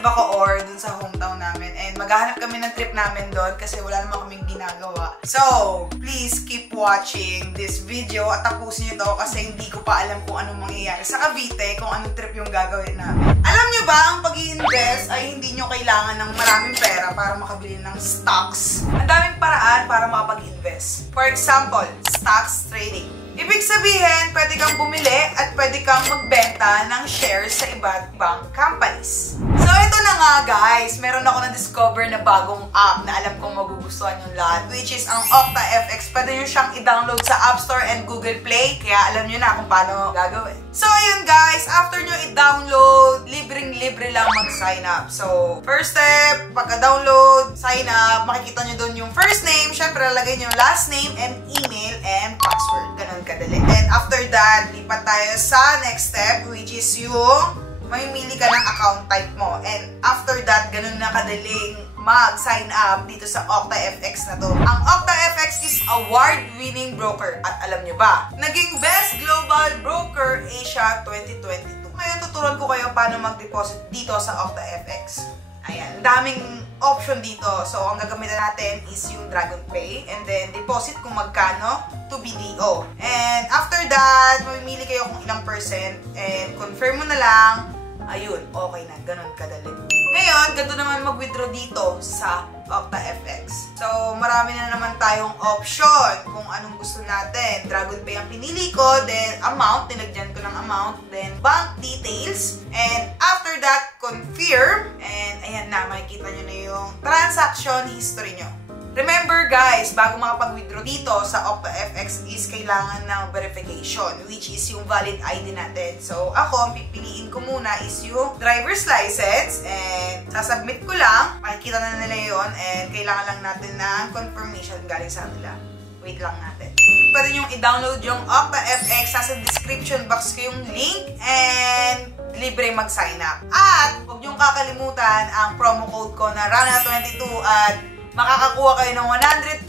Bacoor, dun sa hometown namin. And maghahanap kami ng trip namin doon kasi wala naman kaming ginagawa. So, please keep watching this video at tapusin nyo to kasi hindi ko pa alam kung anong mangyayari sa Cavite, kung anong trip yung gagawin namin. Alam nyo ba, ang pag-i-invest ay hindi nyo kailangan ng maraming pera para makabili ng stocks. Ang daming paraan para makapag-invest. For example, stocks trading. Ibig sabihin, pwede kang bumili at pwede kang magbenta ng shares sa iba't ibang companies. So, ito na nga guys, meron ako na-discover na bagong app na alam kong magugustuhan yung lahat, which is ang OctaFX. Pwede nyo siyang i-download sa App Store and Google Play, kaya alam nyo na kung paano gagawin. So, ayun guys, after nyo i-download, libreng-libre lang mag-sign up. So, first step, pagka-download, sign up, makikita nyo doon yung first name, syempre lalagay nyo yung last name and email and password. Ganun kadali. And after that, lipat tayo sa next step, which is yung mamimili ka ng account type mo. And after that, ganun na kadaling mag-sign up dito sa OctaFX na to. Ang OctaFX is award-winning broker. At alam nyo ba, naging Best Global Broker Asia 2022. Ngayon, tuturuan ko kayo paano mag-deposit dito sa OctaFX. Ayan, daming option dito. So, ang gagamitan natin is yung DragonPay. And then, deposit kung magkano to BDO. And after that, mamimili kayo kung ilang percent. And confirm mo na lang. Ayun, okay na. Ganun kadali. Ngayon, ganito naman mag-withdraw dito sa OctaFX. So, marami na naman tayong option kung anong gusto natin. DragonPay ang pinili ko, then amount, nilagyan ko ng amount, then bank details, and after that, confirm, and ayan na, makikita nyo na yung transaction history nyo. Remember guys, bago makapag-withdraw dito sa OctaFX is kailangan ng verification, which is yung valid ID natin. So, ako, ang pipiliin ko muna is yung driver's license, and sasubmit ko lang, makikita na nila yun, and kailangan lang natin ng confirmation galing sa kanila. Wait lang natin. Pwede nyo i-download yung OctaFX, sa description box ko yung link, and libre mag-sign up. At, huwag nyo kakalimutan ang promo code ko na RANA22 at makakakuha kayo ng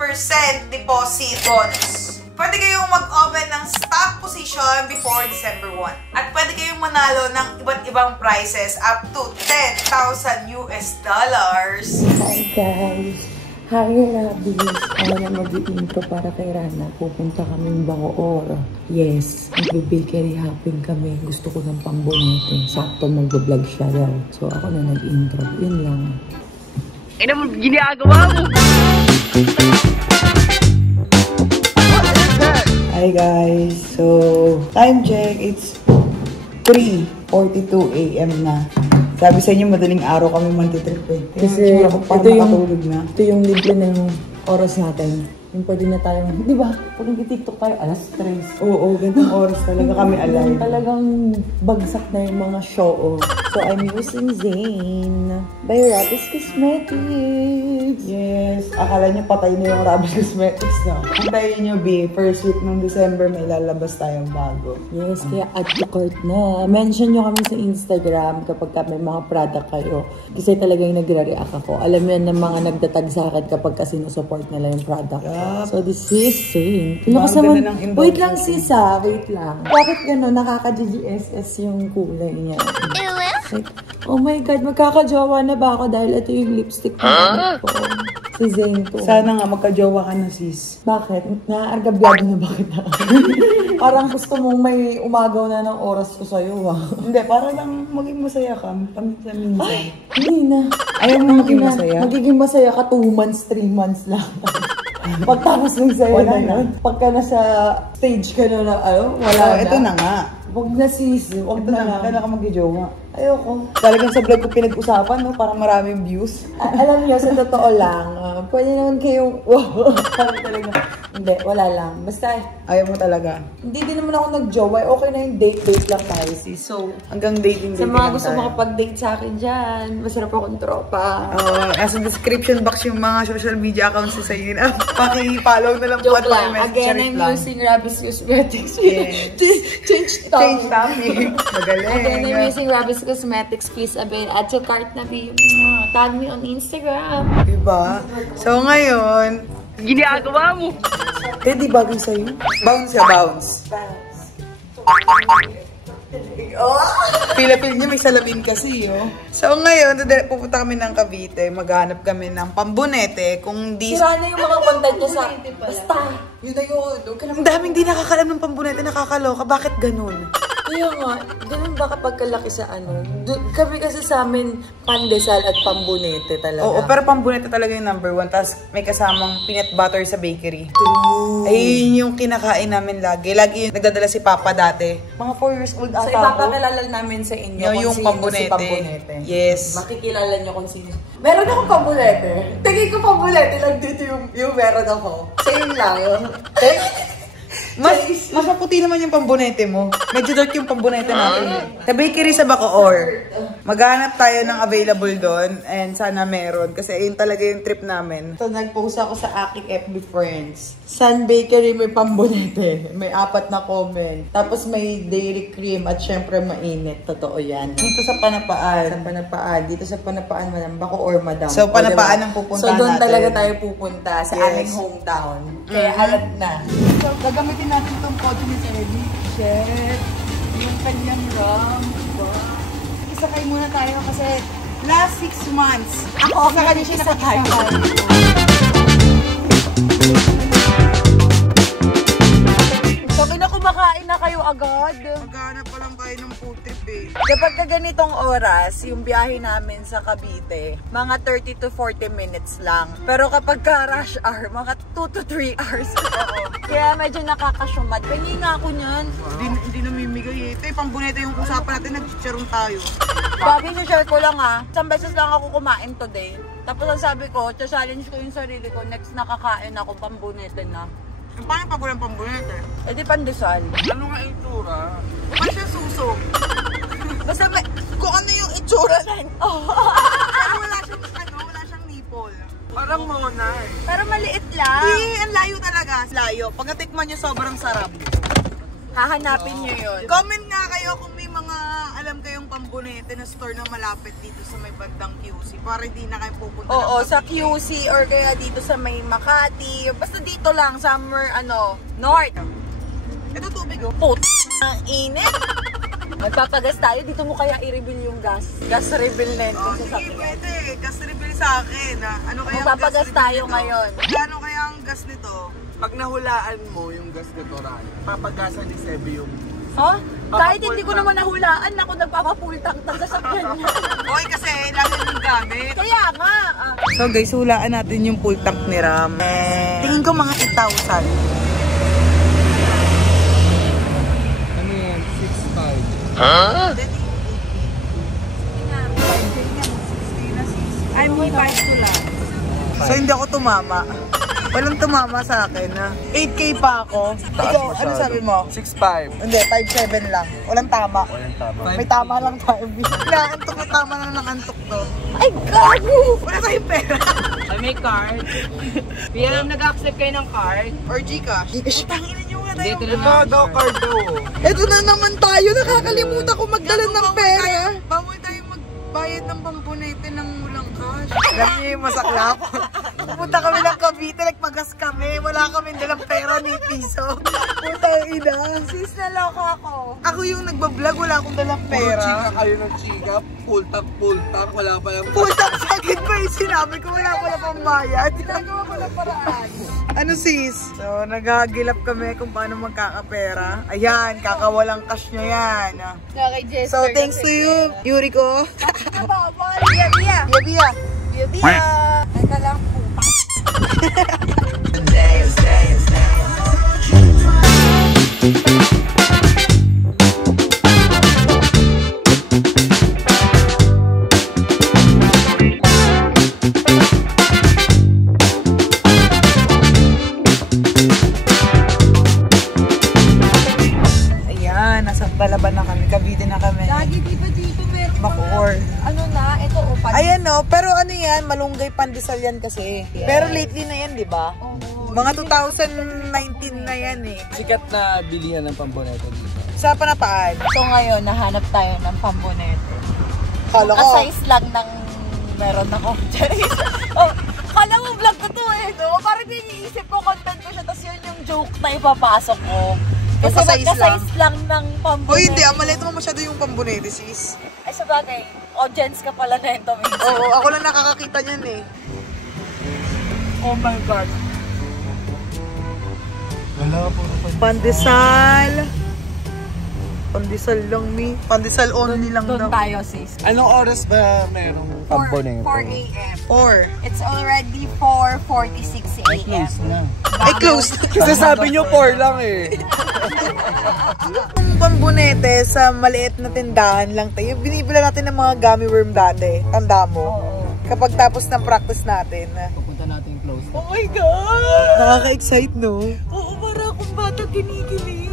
100% deposit bonus. Pwede kayong mag-open ng stock position before December 1. At pwede kayong manalo ng iba't ibang prizes up to $10,000 US. Hi guys! Hi Rabi! Ako na mag-i-intro para kay Rana. Pupunta kaming Bacoor. Yes, mag-bakery hopping kami. Gusto ko ng pambonete. Sakto mag-vlog siya daw. So ako na nag-intro. Yun lang. Ano mo ginagawa mo? Hi guys! So, time check, it's 3:42 AM na. Sabi sa inyo, madaling araw kami mantitrip eh. Kasi ito yung libre ng oras natin. Yung pwede na tayong, di ba? Pag nag-tiktok tayo, alas 3. Oo, ganitong oras talaga kami alive. Talagang bagsak na yung mga show. So, I'm using Zane by Rabis Cosmetics. Yes, akala nyo patay na yung Rabis Cosmetics, no? Antayin nyo, B. First week ng December, may lalabas tayong bago. Yes, kaya add to cart na. Mention nyo kami sa Instagram kapag may mga product kayo. Kasi talagang nagre-react ako. Alam mo yan ng mga nagtatag sa akin kapag kasi sinusupport nila yung product. So, this is Zane. Wait lang sis ha, wait lang. Bakit gano'n? Nakaka-GGSS yung kulay niya. Like, oh my God, magkakajowa na ba ako dahil ito yung lipstick na ko. Si Zane to. Sana nga magkajowa ka na sis. Bakit? Naargabyado na bakit na? Parang gusto mong may umagaw na ng oras ko sa'yo Hindi, para lang maging masaya ka. Paminsan-minsan. Ay, hindi na. Ayaw mo maging masaya? Magiging masaya ka 2 months, 3 months lang. Pagtapos ng saya na yun. Pagka nasa stage ka na wala na. Ito na nga. Huwag na sis. Huwag na lang. Kailan ka mag-jowa. Ayoko. Talagang sa vlog ko pinag-usapan, no? Parang maraming views. Alam niyo, sa totoo lang, pwede naman kayong, wow, talaga. Hindi, wala lang. Basta, ayaw mo talaga. Hindi din naman ako nag-jowa. Okay na yung date lang tayo, sis. So, hanggang dating sa mga gusto makapag-date sa akin dyan, masarap akong tropa. Nasa description box yung mga social media accounts sa inyo na paki-follow na lang po. Joke lang. Again, I'm using Rabis Cosmetics. Yes. Change topic. Magaling. Again, I'm using Rabis Cosmetics. Please avail. Add to cart na be. Tag me on Instagram. Diba? So, ngayon, ginagawa mo. Di bagay sa'yo. Bounce ka, bounce. Oh! Pila-pila niya, may salamin kasi, oh. So ngayon, pupunta kami ng Cavite. Maghanap kami ng pambonete. Kung di... Sira na yung mga content ko sa... Basta! Yun na yun. Ang daming di nakakalam ng pambonete, nakakaloka. Bakit ganun? Kaya nga, ganun ba kapag kalaki sa ano? Kami kasi sa amin, pandesal at pambonete talaga. Oo, pero pambonete talaga yung number 1. Tapos may kasamang peanut butter sa bakery. True. Ayun yung kinakain namin lagi. Lagi yung nagdadala si Papa dati. Mga 4 years old ata so, ipapakilala namin sa inyo yung kung pambonete. si pambonete. Yes. Makikilala nyo kung sino. Meron akong pambonete. Tingin ko pambonete lang dito yung meron ako. Same lang. Mas maputi naman yung pambonete mo. Medyo dark yung pambonete natin. Sa bakery sa Bacoor. Maghanap tayo ng available doon. And sana meron. Kasi ayun talaga yung trip namin. So, nag-post ako sa aking FB friends. Sun Bakery may pambonete. May 4 na comment. Tapos may dairy cream at syempre mainit. Totoo yan. Dito sa Panapaan. Sa Panapaan. Dito sa Panapaan, Madam Bacoor, Madam. So, Panapaan ang pupuntahan natin. So, doon natin. talaga tayo pupunta sa aming hometown. Kaya alat na. So, gagamitin natin itong kotse ni Selly. Shit. Yung kanyang RAM. Isakay muna tayo kasi last 6 months. Ako, sa kanya siya nakakay. So, kumakain na kayo agad. Maghanap pa lang tayo ng food trip eh. Kapag ganitong oras, yung biyahe namin sa Cavite, mga 30 to 40 minutes lang. Pero kapag rush hour, mga 2 to 3 hours. Kaya medyo nakakasyumat. Pengi nga ako niyan. Hindi namimigay eh. Ito pambuneta yung usapan natin, nag-chicharong tayo. Sabi niyo, share ko lang isang beses lang ako kumain today. Tapos ang sabi ko, challenge ko yung sarili ko, next nakakain ako, pambunete na. Paano pag walang pambuneta? Eh di pandesal. Ano nga itsura? Mukha siya suso. Basta may, kung ano yung itsura na pero wala siyang nipple. Parang monay. Pero maliit lang. Hindi, ang layo talaga. Layo. Pag natikman niyo, sobrang sarap. Hahanapin niyo yun. Comment nga kayo kung may mga alam kayong pambunete na store na malapit dito sa may bandang QC para hindi na kayo pupunta. Oo, sa QC or kaya dito sa may Makati. Basta dito lang, somewhere, north. Ito tubig oh. Put, ang init. Magpapagas tayo, dito mo kaya i-reveal yung gas. Gas reveal na yun. Sige, pwede. Gas refill sa akin. Ano kaya magpapagas tayo ngayon. Ano kaya ang gas nito? Pag nahulaan mo yung gas nito, Ran, papagasan ni Sebi yung... Ha? Kahit hindi ko naman nahulaan, ako nagpapapultang-tang sa sakyan niya. Okay, kasi lagi yung gamit. Kaya nga. So guys, hulaan natin yung full tank ni Ram. Tingin ko mga 8,000. Ano yan? 6.5. Huh? Ay, may 5 ko lang. So hindi ako tumama. Walang tumama sa akin na 8K pa ako. Ikaw, ano sabi mo? 6.5. Hindi, 5.7 lang. Walang tama. Walang tama. May tama lang tayo. Naantok na tama lang ng antok to. Ay, gago! Wala tayong pera. Ay, may card. Kaya lang nag-accept kayo ng card. Or Gcash. Gcash. Tanginan nyo nga tayo. Dito Ito daw, Cardo. Ito na naman tayo. Nakakalimutan ko magdala ng pera. Bawal tayo magbayad ng pambunete ng walang cash. Alam niyo yung masaklap? Pupunta kami ng Cavite, nagpagas kami. Wala kami dalang pera ni piso. Putang ina. Sis, naloka ako. Ako yung nagbablog, wala akong dalang Pera. pera. Chika kayo ng chika. Full tank. Wala pa lang. Putang sakit pa yung sinabi ko, wala pala pang bayad. Nagawa ko ng paraan. Ano sis? So, nagagilap kami kung paano magkakapera. Ayan, kakawalang cash nyo yan. Kay Jester. So, thanks to you, Yuriko. Nabawal. Bia, bia. Bia, bia. Bia, bia. Teka lang po. Ayan, nasa Balaban na kami. Cavite na kami. Lagi di ba dito meron Bacoor. ano na, ito upan. Ayan no, pero ano yan, malunggay pandesal yan kasi. Pero lately na yan, di ba? Mga 2019 na yan eh. Sikat na bilihan ng pamboneta dito. Sa Panapaan. So ngayon, nahanap tayo ng pambonete. Kala ko. Size lang ng meron ako. Kala mo vlog ko to eh. No? Parang iniisip ko, content ko siya. Tapos yun yung joke na ipapasok ko. Kasi magka-size lang ng pambunete. O hindi, maliit naman masyado yung pambunete, sis. Ay, sabagay. Audience ka pala na ito. Oo, ako lang nakakakita niyan eh. Oh my God. Wala po. Pandesal. Pandesal lang, mi. Pandesal only lang Doon daw. tayo, sis. Anong oras ba merong pambonete? 4 a.m. 4. It's already 4:46 a.m. Close na. Ay, close. Kasi sabi nyo 4 lang eh. Yung pambunete sa maliit na tindahan lang tayo. Binibila natin ng mga gummy worm dati. Tanda mo? Kapag tapos ng practice natin. Pupunta natin close. Oh my God! Nakaka-excite, no? Oo, para akong bata kinikilig.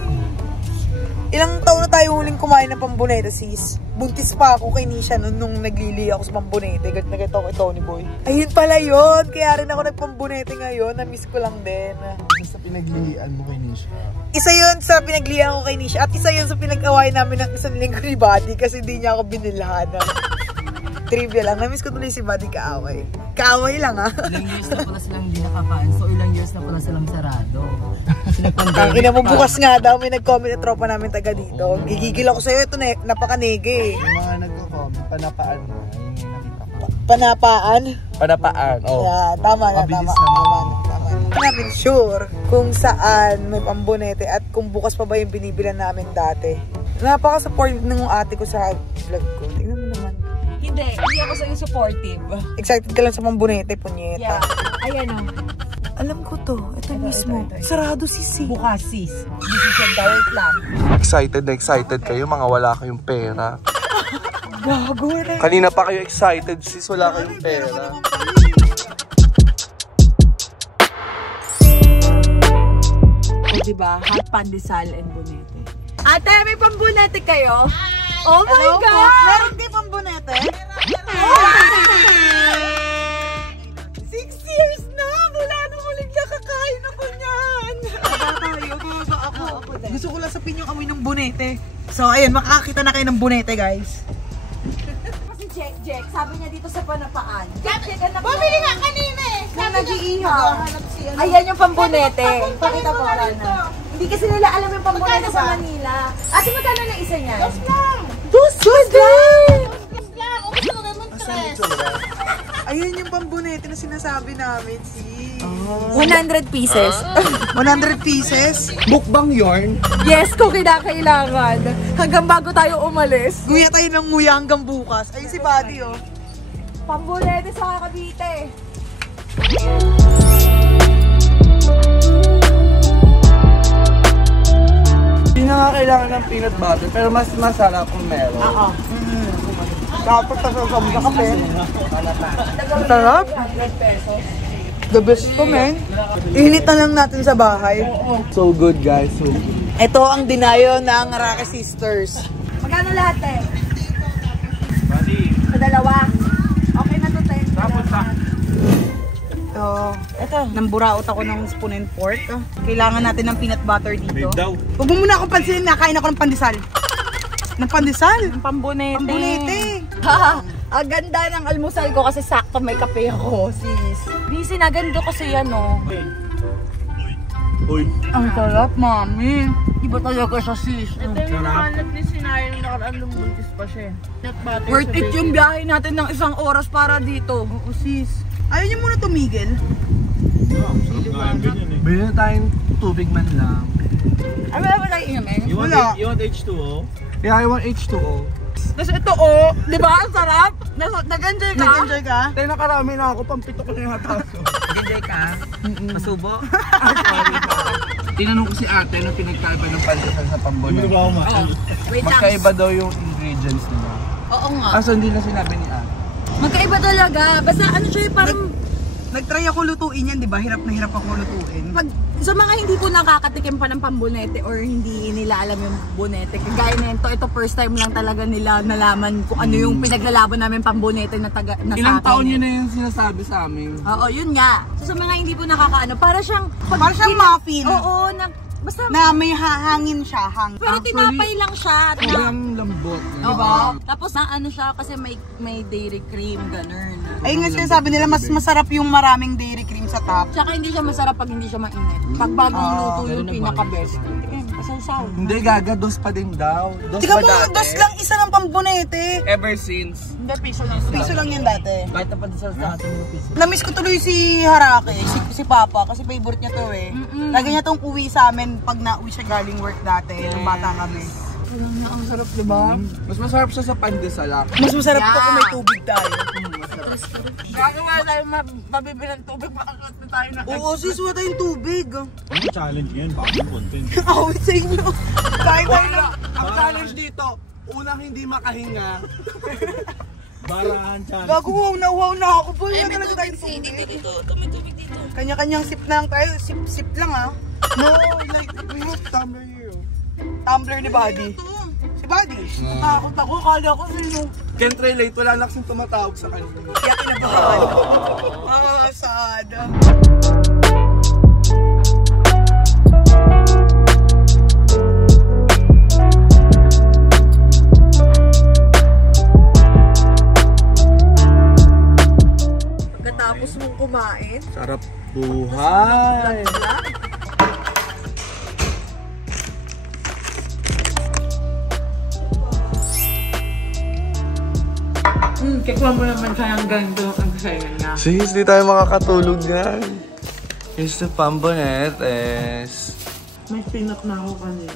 Ilang taon na tayo huling kumain ng pambunete, sis? Buntis pa ako kay Nisha nung naglili ako sa pambunete. Galit na galit ako kay Tony Boy. Ayun pala yun. Kaya rin ako nagpambunete ngayon. Na-miss ko lang din. Sa pinaglilian mo kay Nisha. Isa yun sa pinaglihan ko kay Nisha. At isa yun sa pinag-away namin ng isang linggo ni Buddy kasi hindi niya ako binilhan. Trivia lang. Na-miss ko tuloy si Buddy kaaway. Kaaway lang, ha? Ilang years na pala silang hindi nakakaan. So, ilang years na pala silang sarado. Ang ina mo, bukas nga daw. May nag-comment na tropa namin taga dito. Gigigil ako sa'yo. Ito na, napakanege. Yung mga nagko-comment, panapaan mo. Ayun yung nakita ko. Panapaan? Panapaan, oh. Yeah, tama na, Mabilis tama. naman. Tama na. Hindi namin sure kung saan may pambunete at kung bukas pa ba yung binibilan namin dati. Napaka-supportive ng ate ko sa vlog ko. Tingnan mo naman. Hindi ako sa'yo supportive. Excited ka lang sa pambunete, punyeta. Yeah. Ayan o. Alam ko to. Ito mismo. Sarado sisi. Bukas, sis. Decision direct lang. Excited na excited kayo, mga wala kayong pera. Gago na. Kanina pa kayo excited, sis, wala kayong pera. O, diba? Hot pandesal and bunete. Ate, may pambunete kayo? Oh my God! Meron kayo pambunete? 6 years na! Wala na muling nakakain ako niyan! Gusto ko lang sapin yung amoy ng bunete. So, ayun, makakakita na kayo ng bunete, guys. Si Jack, sabi niya dito sa panapaan. Jack, anak mo. Bumili nga kanina eh. Nung nag-iihaw. Ayan yung pambunete. Pakita ko na. Hindi kasi nila alam yung pambunete sa Manila. Ate, magkano na isa niyan? Yes lang. Dos lang! Yes lang. O gusto ko gamon stress. Ayun yung pambunete na sinasabi namin, sis. 100 pieces. 100 pieces. Mukbang yarn? Yes, kung kinakailangan. Hanggang bago tayo umalis. Guya tayo ng nguya hanggang bukas. Ayun si Buddy, oh. Pambunete sa Cavite. Hindi na nga kailangan ng peanut butter, pero mas masarap kung meron. Oo. Dapat tasasam sa kape. Ang sarap. 100 pesos. The best to, men. Init na lang natin sa bahay. So good, guys. So good. Ito ang dinayo ng Arake Sisters. Magkano lahat eh? Sa dalawa. Okay na to, Ten. Ito, namburaot ako ng spoon and fork. Kailangan natin ng peanut butter dito. Huwag mo muna akong pansinin, nakain ako ng pandesal. Ng pandesal? Ng Pambunete. pambunete. Ang ganda ng almusal ko kasi sakto may kape ako, sis. Busy na, ganda kasi yan, no? Ang sarap, mami. Iba talaga siya, sis. Worth it yung biyahe natin ng 1 oras para dito. Oo, sis. Ayaw niyo muna tumigil. Bilhin na tayong tubig man lang. Ay, wala ba tayo inumin? Wala. You want H2O? Yeah, I want H2O. Tapos ito, oh, di ba? Ang sarap. Nag-enjoy ka? Nag-enjoy ka? Tayo nakarami na ako, pampito ko na yung hataso. Nag-enjoy ka? Masubo? Tinanong ko si ate nung pinagkaiba ng pandesal sa pambunete. Wait lang. Magkaiba daw yung ingredients nila. Oo nga. Ah, so hindi na sinabi ni ate. Magkaiba talaga. Basta ano siya, parang Nag-try ako lutuin yan, di ba? Hirap na hirap ako lutuin. pag sa mga hindi po nakakatikim pa ng pambunete or hindi nila alam yung bunete, kagaya nito, ito first time lang talaga nila nalaman kung ano yung pinaglalaban namin pambunete na taga na Ilang sa akin. taon yun na yung sinasabi sa amin. Oo, yun nga. So, sa mga hindi po nakakaano, para siyang Para siyang muffin. Oo, basta Na may hangin siya, pero tinapay lang siya. Sobrang lambot. Diba? Tapos na ano siya kasi may dairy cream, ganun. Ayun nga sinasabi nila, mas masarap yung maraming dairy cream sa top. Tsaka hindi siya masarap pag hindi siya mainit. Pag bagong luto yung pinaka-best. Pasaw-saw. Hindi, gaga, dos pa din daw. Dos Tika pa mo, dati. dos lang isa ng pambonete. Ever since. Hindi, piso lang. Piso lang yan dati. Kahit na pa din sa piso. Namiss ko tuloy si Harake, si Papa, kasi favorite niya to eh. Lagi niya tong uwi sa amin pag nauwi siya galing work dati, nung bata kami. Alam na, ang sarap, diba? Mas masarap siya sa pandesal. Mas masarap to kung may tubig tayo. Bago nga tayo mabibili ng tubig, makakat na tayo na. Oo, sis, wala tayong tubig. Ano challenge yan? Bagong content. Awit sa inyo. Kain tayo na. Ang challenge dito, unang hindi makahinga. Barahan challenge. Gago, wow na ako po. Wala talaga tayong tubig. Kanya-kanyang sip na lang tayo. Sip lang ah. No, like, we have tumbler here. Tumbler ni Buddy. Si Buddy. Takot ako, kala ko sino. Can't relate, wala na kasing tumatawag sa kanya. Kaya kinabahan. Sada. Pagkatapos mong kumain, Sarap buhay. Kikwa mo naman kayang ganito ang kasayan nga. Sis, di tayo makakatulog yan. Here's the pambonetes. May pinok na ako kanina.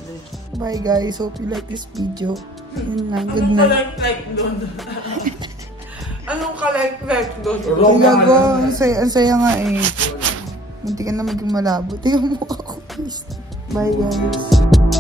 bye guys. Hope you like this video. Yun lang. Good night. Like doon? Anong ka-like doon? Gago, ang saya nga eh. Munti ka na maging malabo. Tingnan mo ako. Bye guys.